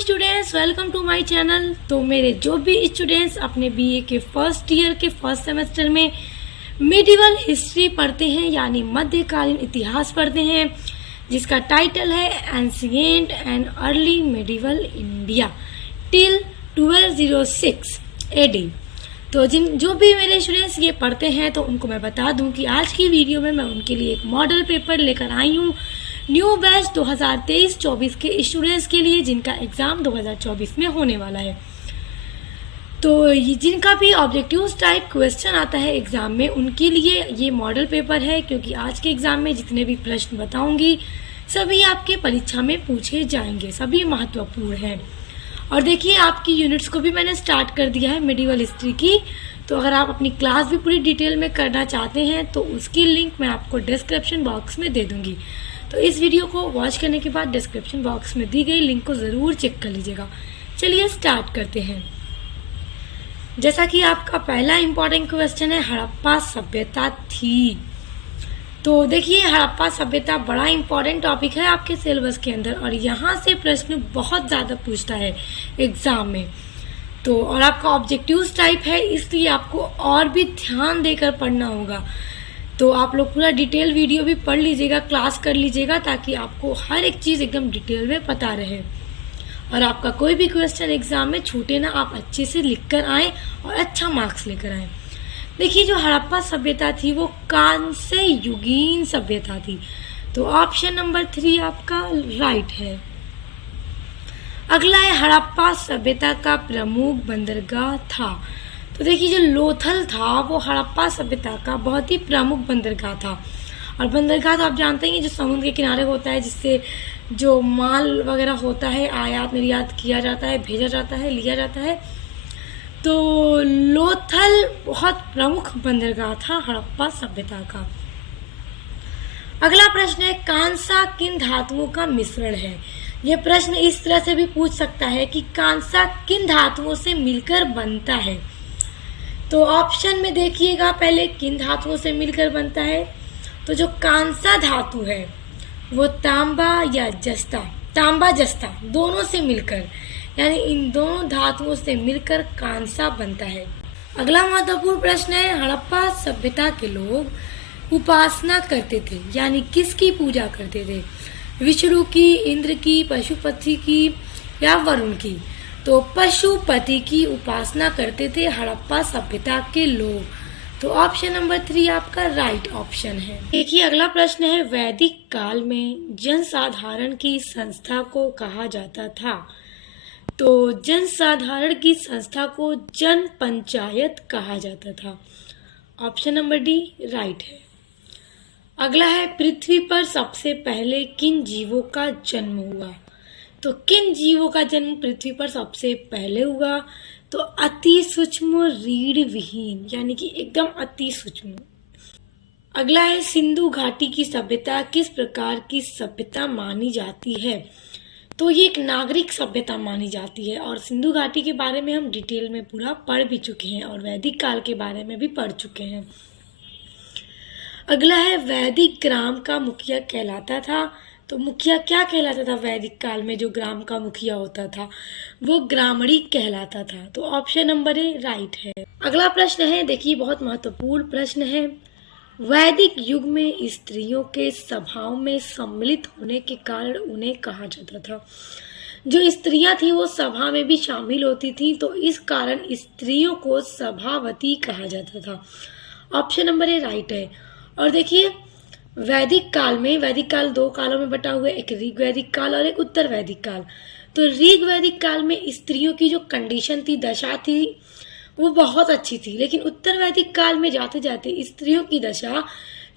Students, welcome to my channel. तो मेरे जो भी स्टूडेंट्स अपने बीए के फर्स्ट ईयर के फर्स्ट सेमेस्टर में मिडिवल हिस्ट्री पढ़ते हैं यानी मध्यकालीन इतिहास पढ़ते हैं, जिसका टाइटल है ancient and early medieval India till 1206 AD. तो जो भी मेरे स्टूडेंट्स ये पढ़ते हैं तो उनको मैं बता दूं कि आज की वीडियो में मैं उनके लिए एक मॉडल पेपर लेकर आई हूँ न्यू बैच 2023-24 के स्टूडेंट्स के लिए, जिनका एग्ज़ाम 2024 में होने वाला है। तो जिनका भी ऑब्जेक्टिव टाइप क्वेश्चन आता है एग्ज़ाम में, उनके लिए ये मॉडल पेपर है, क्योंकि आज के एग्ज़ाम में जितने भी प्रश्न बताऊंगी सभी आपके परीक्षा में पूछे जाएंगे, सभी महत्वपूर्ण हैं। और देखिए, आपकी यूनिट्स को भी मैंने स्टार्ट कर दिया है मिडिवल हिस्ट्री की। तो अगर आप अपनी क्लास भी पूरी डिटेल में करना चाहते हैं तो उसकी लिंक मैं आपको डिस्क्रिप्शन बॉक्स में दे दूंगी। तो इस वीडियो को वॉच करने के बाद डिस्क्रिप्शन बॉक्स में दी गई लिंक को ज़रूर चेक कर लीजिएगा। चलिए स्टार्ट करते हैं। जैसा कि आपका पहला इम्पॉर्टेंट क्वेश्चन है, हड़प्पा सभ्यता थी। तो देखिए, हड़प्पा सभ्यता बड़ा इम्पॉर्टेंट टॉपिक है आपके सिलेबस के अंदर, और यहाँ से प्रश्न बहुत ज़्यादा पूछता है एग्जाम में। तो और आपका ऑब्जेक्टिव टाइप है, इसलिए आपको और भी ध्यान देकर पढ़ना होगा। तो आप लोग पूरा डिटेल वीडियो भी पढ़ लीजिएगा, क्लास कर लीजिएगा, ताकि आपको हर एक चीज़ एकदम डिटेल में पता रहे और आपका कोई भी क्वेश्चन एग्जाम में छूटे ना, आप अच्छे से लिख कर आएँ और अच्छा मार्क्स लेकर आएँ। देखिए, जो हड़प्पा सभ्यता थी वो कांस्य युगीन सभ्यता थी। तो ऑप्शन नंबर 3 आपका राइट है। अगला है, हड़प्पा सभ्यता का प्रमुख बंदरगाह था। तो देखिए, जो लोथल था वो हड़प्पा सभ्यता का बहुत ही प्रमुख बंदरगाह था। और बंदरगाह तो आप जानते हैं, जो समुद्र के किनारे होता है, जिससे जो माल वगैरह होता है आयात निर्यात किया जाता है, भेजा जाता है, लिया जाता है। तो लोथल बहुत प्रमुख बंदरगाह था हड़प्पा सभ्यता का। अगला प्रश्न है, कांसा किन धातुओं का मिश्रण है। यह प्रश्न इस तरह से भी पूछ सकता है कि कांसा किन धातुओं से मिलकर बनता है। तो ऑप्शन में देखिएगा, पहले किन धातुओं से मिलकर बनता है। तो जो कांसा धातु है वो तांबा या जस्ता, तांबा जस्ता दोनों से मिलकर, यानी इन दोनों धातुओं से मिलकर कांसा बनता है। अगला महत्वपूर्ण प्रश्न है, हड़प्पा सभ्यता के लोग उपासना करते थे, यानी किसकी पूजा करते थे। विष्णु की, इंद्र की, पशुपति की या वरुण की। तो पशुपति की उपासना करते थे हड़प्पा सभ्यता के लोग। तो ऑप्शन नंबर 3 आपका राइट ऑप्शन है। देखिए, अगला प्रश्न है, वैदिक काल में जनसाधारण की संस्था को कहा जाता था। तो जनसाधारण की संस्था को जन पंचायत कहा जाता था। ऑप्शन नंबर डी राइट है। अगला है, पृथ्वी पर सबसे पहले किन जीवों का जन्म हुआ। तो किन जीवों का जन्म पृथ्वी पर सबसे पहले हुआ। तो अति सूक्ष्म रीढ़ विहीन, यानी कि एकदम अति सूक्ष्म। अगला है, सिंधु घाटी की सभ्यता किस प्रकार की सभ्यता मानी जाती है। तो ये एक नागरिक सभ्यता मानी जाती है, और सिंधु घाटी के बारे में हम डिटेल में पूरा पढ़ भी चुके हैं और वैदिक काल के बारे में भी पढ़ चुके हैं। अगला है, वैदिक ग्राम का मुखिया कहलाता था। तो मुखिया क्या कहलाता था वैदिक काल में, जो ग्राम का मुखिया होता था वो ग्रामणी कहलाता था। तो ऑप्शन नंबर ए राइट है। अगला प्रश्न है, देखिए बहुत महत्वपूर्ण प्रश्न है, वैदिक युग में स्त्रियों के सभाओं में सम्मिलित होने के कारण उन्हें कहा जाता था। जो स्त्रियां थी वो सभा में भी शामिल होती थी, तो इस कारण स्त्रियों को सभावती कहा जाता था। ऑप्शन नंबर ए राइट है। और देखिए, वैदिक काल में, वैदिक काल 2 कालों में बटा हुआ है, एक ऋग वैदिक काल और एक उत्तर वैदिक काल। तो ऋग वैदिक काल में स्त्रियों की जो कंडीशन थी, दशा थी, वो बहुत अच्छी थी, लेकिन उत्तर वैदिक काल में जाते जाते स्त्रियों की दशा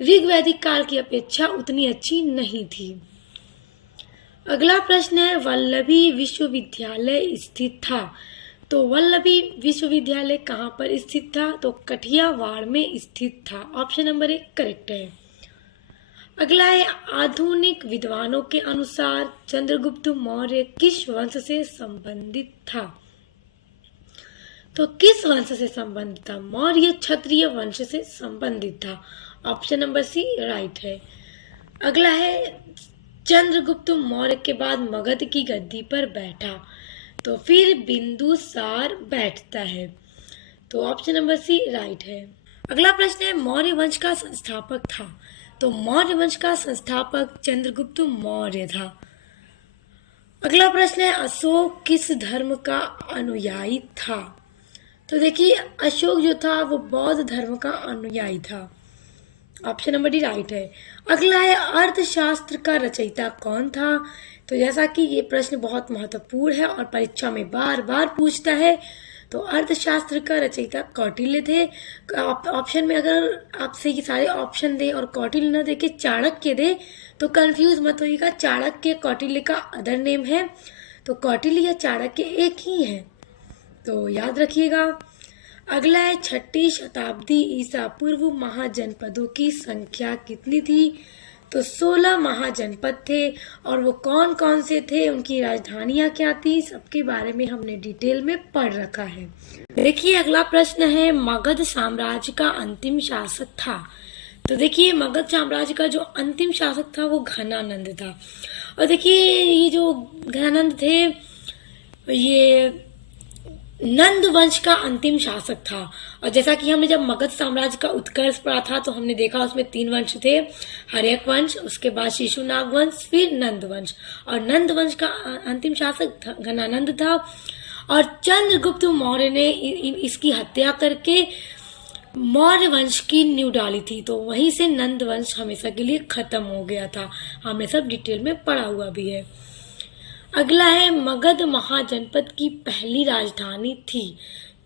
ऋग वैदिक काल की अपेक्षा उतनी अच्छी नहीं थी। अगला प्रश्न है, वल्लभी विश्वविद्यालय स्थित था। तो वल्लभी विश्वविद्यालय कहाँ पर स्थित था। तो कठियावाड़ में स्थित था। ऑप्शन नंबर 1 करेक्ट है। अगला है, आधुनिक विद्वानों के अनुसार चंद्रगुप्त मौर्य किस वंश से संबंधित था। तो किस वंश से संबंधित था। मौर्य क्षत्रिय वंश से संबंधित था। ऑप्शन नंबर सी राइट है। अगला है, चंद्रगुप्त मौर्य के बाद मगध की गद्दी पर बैठा? तो फिर बिंदुसार बैठता है। तो ऑप्शन नंबर सी राइट है। अगला प्रश्न है, मौर्य वंश का संस्थापक था? तो मौर्य वंश का संस्थापक चंद्रगुप्त मौर्य था। अगला प्रश्न है, अशोक किस धर्म का अनुयायी था? तो देखिए, अशोक जो था वो बौद्ध धर्म का अनुयायी था। ऑप्शन नंबर डी राइट है। अगला है, अर्थशास्त्र का रचयिता कौन था? तो जैसा कि ये प्रश्न बहुत महत्वपूर्ण है और परीक्षा में बार बार पूछता है, तो अर्थशास्त्र का रचयिता कौटिल्य थे। ऑप्शन में अगर आपसे ये सारे ऑप्शन दे और कौटिल्य न दे के चाणक्य दे तो कंफ्यूज मत होइएगा। चाणक्य कौटिल्य का अदर नेम है, तो कौटिल्य या चाणक्य एक ही है, तो याद रखिएगा। अगला है, 6ठी शताब्दी ईसा पूर्व महाजनपदों की संख्या कितनी थी? तो 16 महाजनपद थे। और वो कौन कौन से थे, उनकी राजधानियां क्या थी, सबके बारे में हमने डिटेल में पढ़ रखा है। देखिए, अगला प्रश्न है, मगध साम्राज्य का अंतिम शासक था? तो देखिए, मगध साम्राज्य का जो अंतिम शासक था वो घनानंद था। और देखिए, ये जो घनानंद थे ये नंद वंश का अंतिम शासक था। और जैसा कि हमने जब मगध साम्राज्य का उत्कर्ष पढ़ा था तो हमने देखा उसमें 3 वंश थे, हर्यक वंश, उसके बाद शिशुनाग वंश, फिर नंद वंश। और नंद वंश का अंतिम शासक घनानंद था। और चंद्रगुप्त मौर्य ने इसकी हत्या करके मौर्य वंश की नींव डाली थी, तो वहीं से नंद वंश हमेशा के लिए खत्म हो गया था। हमने सब डिटेल में पढ़ा हुआ भी है। अगला है, मगध महाजनपद की पहली राजधानी थी?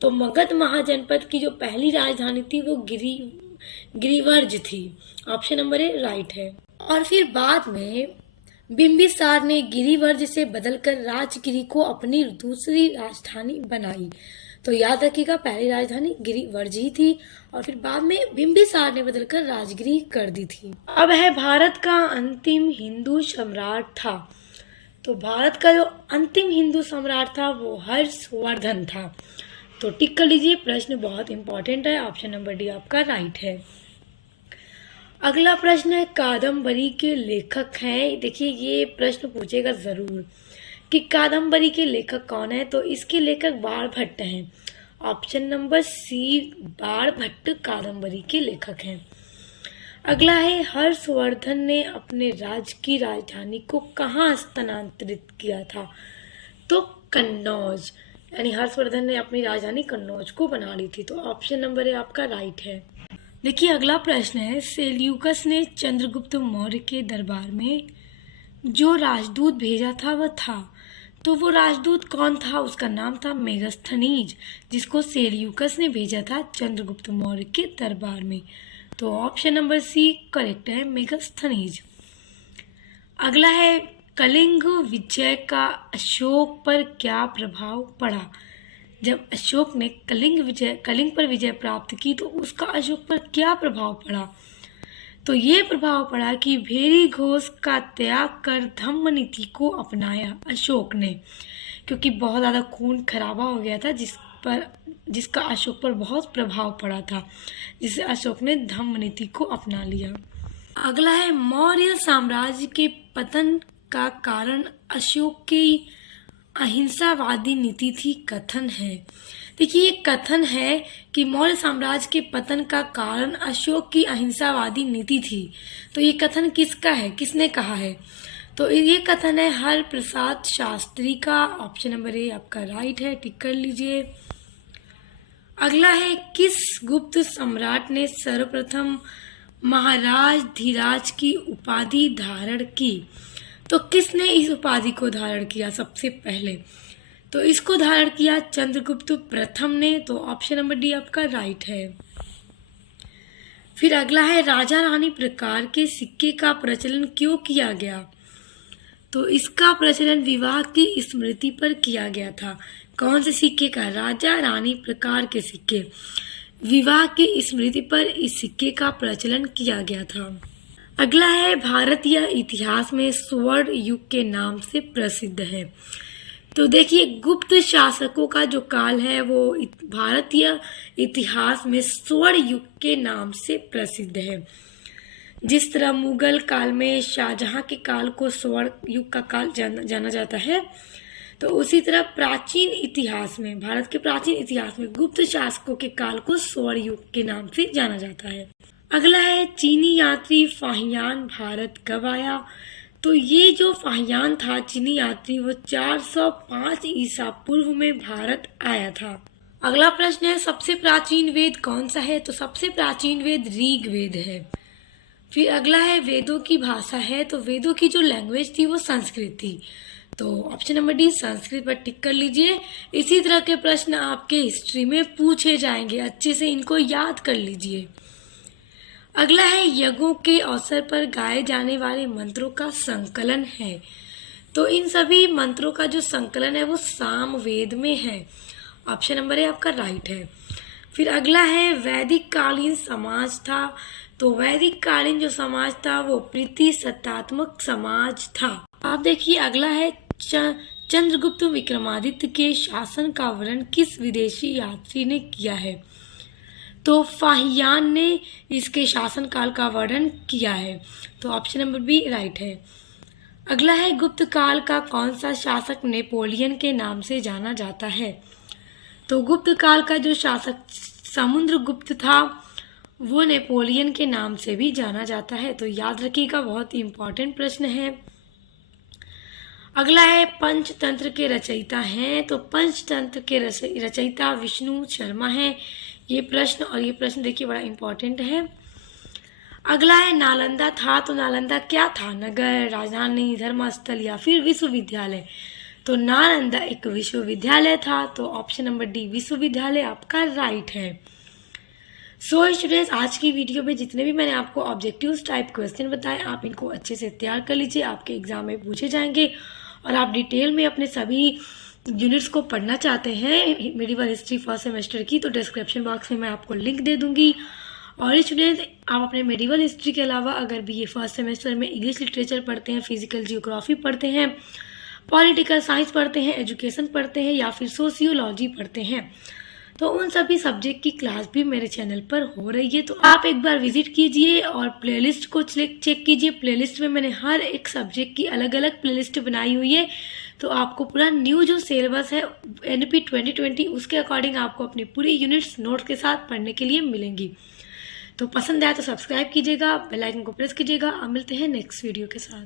तो मगध महाजनपद की जो पहली राजधानी थी वो गिरिवर्ज थी। ऑप्शन नंबर ए राइट है। और फिर बाद में बिंबिसार ने गिरिवर्ज से बदलकर राजगिरी को अपनी दूसरी राजधानी बनाई। तो याद रखिएगा, पहली राजधानी गिरिवर्ज ही थी और फिर बाद में बिंबिसार ने बदलकर राजगिरी कर दी थी। अब है, भारत का अंतिम हिंदू सम्राट था? तो भारत का जो अंतिम हिंदू सम्राट था वो हर्षवर्धन था। तो टिक कर लीजिए, प्रश्न बहुत इंपॉर्टेंट है। ऑप्शन नंबर डी आपका राइट है। अगला प्रश्न है, कादम्बरी के लेखक हैं? देखिए, ये प्रश्न पूछेगा जरूर कि कादम्बरी के लेखक कौन है? तो इसके लेखक बाणभट्ट हैं। Option number C Banabhatta Kadambari के लेखक हैं। अगला है, हर्षवर्धन ने अपने राज्य की राजधानी को कहाँ स्थानांतरित किया था? तो कन्नौज, यानी हर्षवर्धन ने अपनी राजधानी कन्नौज को बना ली थी। तो ऑप्शन नंबर ए आपका राइट है। देखिए, अगला प्रश्न है, सेल्यूकस ने चंद्रगुप्त मौर्य के दरबार में जो राजदूत भेजा था वह था? तो वो राजदूत कौन था? उसका नाम था मेगस्थनीज, जिसको सेल्यूकस ने भेजा था चंद्रगुप्त मौर्य के दरबार में। तो ऑप्शन नंबर सी करेक्ट है, मेगस्थनीज। अगला है, कलिंग विजय का अशोक पर क्या प्रभाव पड़ा? जब अशोक ने कलिंग पर विजय प्राप्त की तो उसका अशोक पर क्या प्रभाव पड़ा? तो ये प्रभाव पड़ा कि भेरी घोष का त्याग कर धम्म नीति को अपनाया अशोक ने, क्योंकि बहुत ज्यादा खून खराबा हो गया था जिसका अशोक पर बहुत प्रभाव पड़ा था, जिससे अशोक ने धम्म नीति को अपना लिया। अगला है, मौर्य साम्राज्य के पतन का कारण अशोक की अहिंसावादी नीति थी, कथन है। देखिए, ये कथन है कि मौर्य साम्राज्य के पतन का कारण अशोक की अहिंसावादी नीति थी। तो ये कथन किसका है, किसने कहा है? तो ये कथन है हरप्रसाद शास्त्री का। ऑप्शन नंबर ए आपका राइट है, टिक कर लीजिए। अगला है, किस गुप्त सम्राट ने सर्वप्रथम महाराज धीराज की उपाधि धारण की? तो किसने इस उपाधि को धारण किया सबसे पहले? तो इसको धारण किया चंद्रगुप्त प्रथम ने। तो ऑप्शन नंबर डी आपका राइट है। फिर अगला है, राजा रानी प्रकार के सिक्के का प्रचलन क्यों किया गया? तो इसका प्रचलन विवाह की स्मृति पर किया गया था। कौन से सिक्के का? राजा रानी प्रकार के सिक्के। विवाह की स्मृति पर इस सिक्के का प्रचलन किया गया था। अगला है, भारतीय इतिहास में स्वर्ण युग के नाम से प्रसिद्ध है। तो देखिए, गुप्त शासकों का जो काल है वो भारतीय इतिहास में स्वर्ण युग के नाम से प्रसिद्ध है। जिस तरह मुगल काल में शाहजहां के काल को स्वर्ण युग का काल जाना जाता है, तो उसी तरह प्राचीन इतिहास में, भारत के प्राचीन इतिहास में गुप्त शासकों के काल को स्वर्ण युग के नाम से जाना जाता है। अगला है चीनी यात्री फाहियान भारत कब आया? तो ये जो फाहियान था चीनी यात्री, वो 405 ईसा पूर्व में भारत आया था। अगला प्रश्न है सबसे प्राचीन वेद कौन सा है? तो सबसे प्राचीन वेद ऋग वेद है। फिर अगला है वेदों की भाषा है, तो वेदों की जो लैंग्वेज थी वो संस्कृत थी। तो ऑप्शन नंबर डी संस्कृत पर टिक कर लीजिए। इसी तरह के प्रश्न आपके हिस्ट्री में पूछे जाएंगे, अच्छे से इनको याद कर लीजिए। अगला है यज्ञों के अवसर पर गाए जाने वाले मंत्रों का संकलन है। तो इन सभी मंत्रों का जो संकलन है वो साम वेद में है। ऑप्शन नंबर ए आपका राइट है। फिर अगला है वैदिक कालीन समाज था। तो वैदिक कालीन जो समाज था वो प्रतिशतात्मक समाज था। आप देखिए अगला है चंद्रगुप्त विक्रमादित्य के शासन का वर्णन किस विदेशी यात्री ने किया है? तो फाहियान ने इसके शासनकाल का वर्णन किया है। तो ऑप्शन नंबर बी राइट है। अगला है गुप्त काल का कौन सा शासक नेपोलियन के नाम से जाना जाता है? तो गुप्त काल का जो शासक समुद्रगुप्त था वो नेपोलियन के नाम से भी जाना जाता है। तो याद रखिएगा, बहुत ही इंपॉर्टेंट प्रश्न है। अगला है पंचतंत्र के रचयिता हैं। तो पंचतंत्र के रचयिता विष्णु शर्मा है। ये प्रश्न देखिए बड़ा इंपॉर्टेंट है। अगला है नालंदा था। तो नालंदा क्या था? नगर, राजधानी, धर्मस्थल या फिर विश्वविद्यालय? तो नालंदा एक विश्वविद्यालय था। तो ऑप्शन नंबर डी विश्वविद्यालय आपका राइट है। सो स्टूडेंट्स, आज की वीडियो में जितने भी मैंने आपको ऑब्जेक्टिव्स टाइप क्वेश्चन बताए, आप इनको अच्छे से तैयार कर लीजिए, आपके एग्जाम में पूछे जाएंगे। और आप डिटेल में अपने सभी यूनिट्स को पढ़ना चाहते हैं मेडिवल हिस्ट्री फर्स्ट सेमेस्टर की, तो डिस्क्रिप्शन बॉक्स में मैं आपको लिंक दे दूंगी। और स्टूडेंट्स, आप अपने मेडिवल हिस्ट्री के अलावा अगर भी ये फर्स्ट सेमेस्टर में इंग्लिश लिटरेचर पढ़ते हैं, फिजिकल जियोग्राफी पढ़ते हैं, पॉलिटिकल साइंस पढ़ते हैं, एजुकेशन पढ़ते हैं या फिर सोशियोलॉजी पढ़ते हैं, तो उन सभी सब्जेक्ट की क्लास भी मेरे चैनल पर हो रही है। तो आप एक बार विजिट कीजिए और प्लेलिस्ट को चेक कीजिए। प्लेलिस्ट में मैंने हर एक सब्जेक्ट की अलग अलग प्लेलिस्ट बनाई हुई है। तो आपको पूरा न्यू जो सिलेबस है NP 2020 उसके अकॉर्डिंग आपको अपनी पूरी यूनिट्स नोट्स के साथ पढ़ने के लिए मिलेंगी। तो पसंद आया तो सब्सक्राइब कीजिएगा, बेल आइकन को प्रेस कीजिएगा। अब मिलते हैं नेक्स्ट वीडियो के साथ।